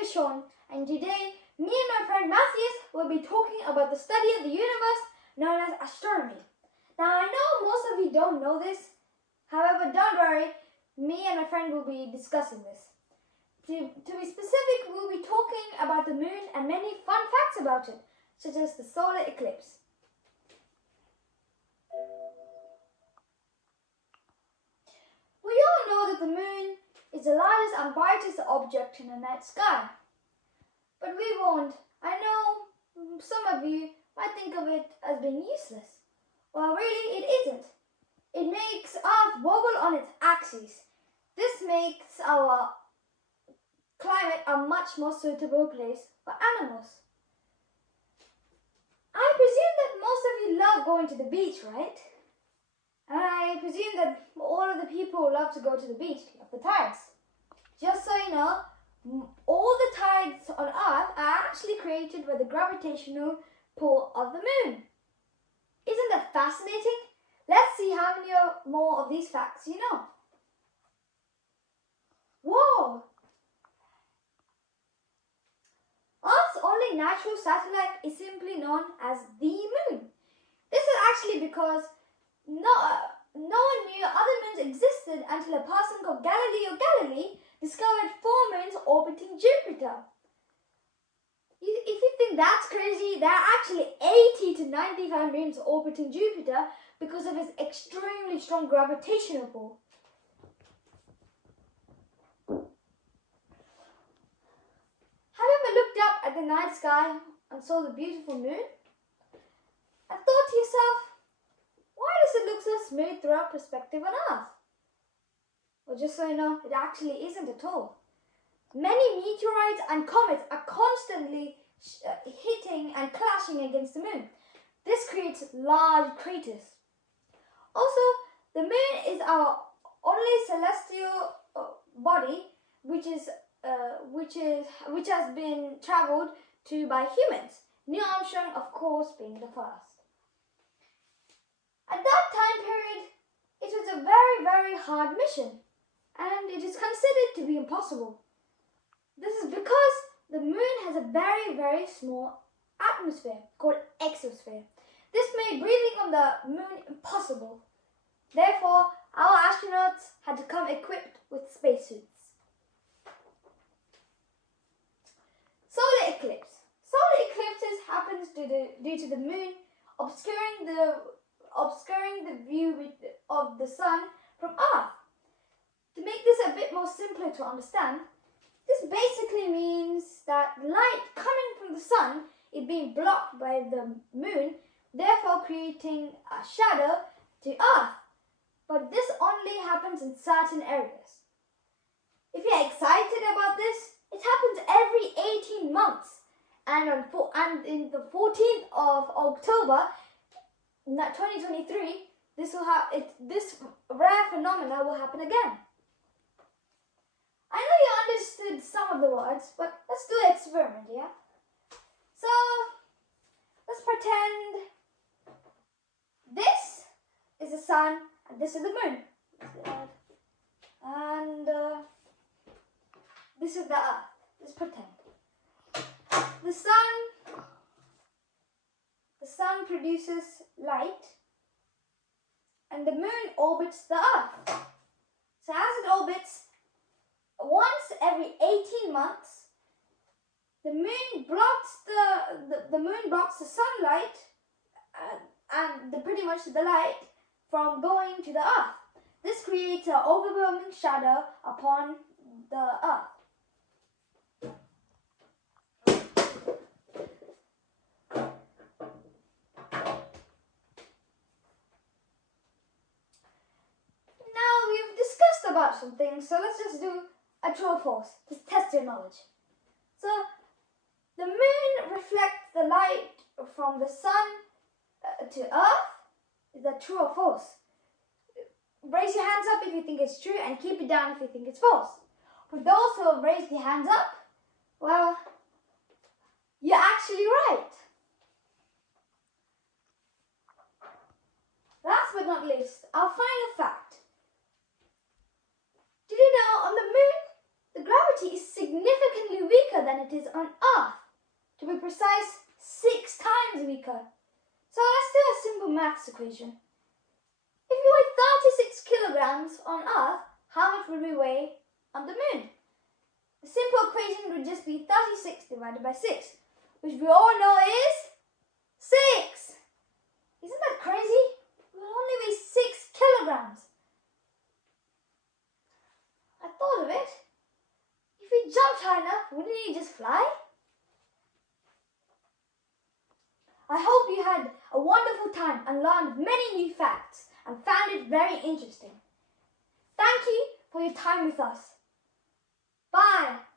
name is Sean, and today me and my friend Matthias will be talking about the study of the universe known as astronomy. Now I know most of you don't know this, however don't worry, me and my friend will be discussing this. To be specific, we'll be talking about the moon and many fun facts about it, such as the solar eclipse. We all know that the moon is the largest and brightest object in the night sky. But we won't. I know some of you might think of it as being useless. Well, really, it isn't. It makes Earth wobble on its axis. This makes our climate a much more suitable place for animals. I presume that most of you love going to the beach, right? And I presume that all of the people love to go to the beach, love the tides. Just so you know, all the tides on Earth are actually created by the gravitational pull of the moon. Isn't that fascinating? Let's see how many more of these facts you know. Whoa! Earth's only natural satellite is simply known as the moon. This is actually because no one knew other moons existed until a person called Galileo Galilei discovered 4 moons orbiting Jupiter. If you think that's crazy, there are actually 80 to 95 moons orbiting Jupiter because of its extremely strong gravitational pull. Have you ever looked up at the night sky and saw the beautiful moon and thought to yourself, why does it look so smooth throughout perspective on Earth? Well, just so you know, it actually isn't at all. Many meteorites and comets are constantly hitting and clashing against the moon. This creates large craters. Also, the moon is our only celestial body which has been travelled to by humans. Neil Armstrong, of course, being the first. At that time period, it was a very, very hard mission, and it is considered to be impossible. This is because the moon has a very, very small atmosphere called exosphere. This made breathing on the moon impossible. Therefore, our astronauts had to come equipped with spacesuits. Solar eclipse. Solar eclipses happens due to the moon obscuring the view of the sun from Earth. To make this a bit more simpler to understand, this basically means that light coming from the sun is being blocked by the moon, therefore creating a shadow to Earth. But this only happens in certain areas. If you're excited about this, it happens every 18 months. And in the 14th of October, 2023, this rare phenomena will happen again. I know you understood some of the words, but let's do an experiment, yeah? So, let's pretend this is the sun and this is the moon. And this is the earth. Let's pretend. The sun produces light and the moon orbits the earth. So as it orbits, once every 18 months, the moon blocks the sunlight and pretty much the light from going to the earth. This creates an overwhelming shadow upon the earth. Now we've discussed about some things, so let's just do a true or false, just test your knowledge. So, the moon reflects the light from the sun to earth. Is that true or false? Raise your hands up if you think it's true and keep it down if you think it's false. For those who have raised their hands up, well, you're actually right. Last but not least, our final fact. Did you know on the moon, the gravity is significantly weaker weaker than it is on Earth. To be precise, 6 times weaker. So let's do a simple maths equation. If we weigh 36 kilograms on Earth, how much would we weigh on the moon? The simple equation would just be 36 divided by 6, which we all know is 6. Isn't that crazy? We'll only weigh 6 kilograms. I thought of it. If we jumped high enough, wouldn't he just fly? I hope you had a wonderful time and learned many new facts and found it very interesting. Thank you for your time with us. Bye.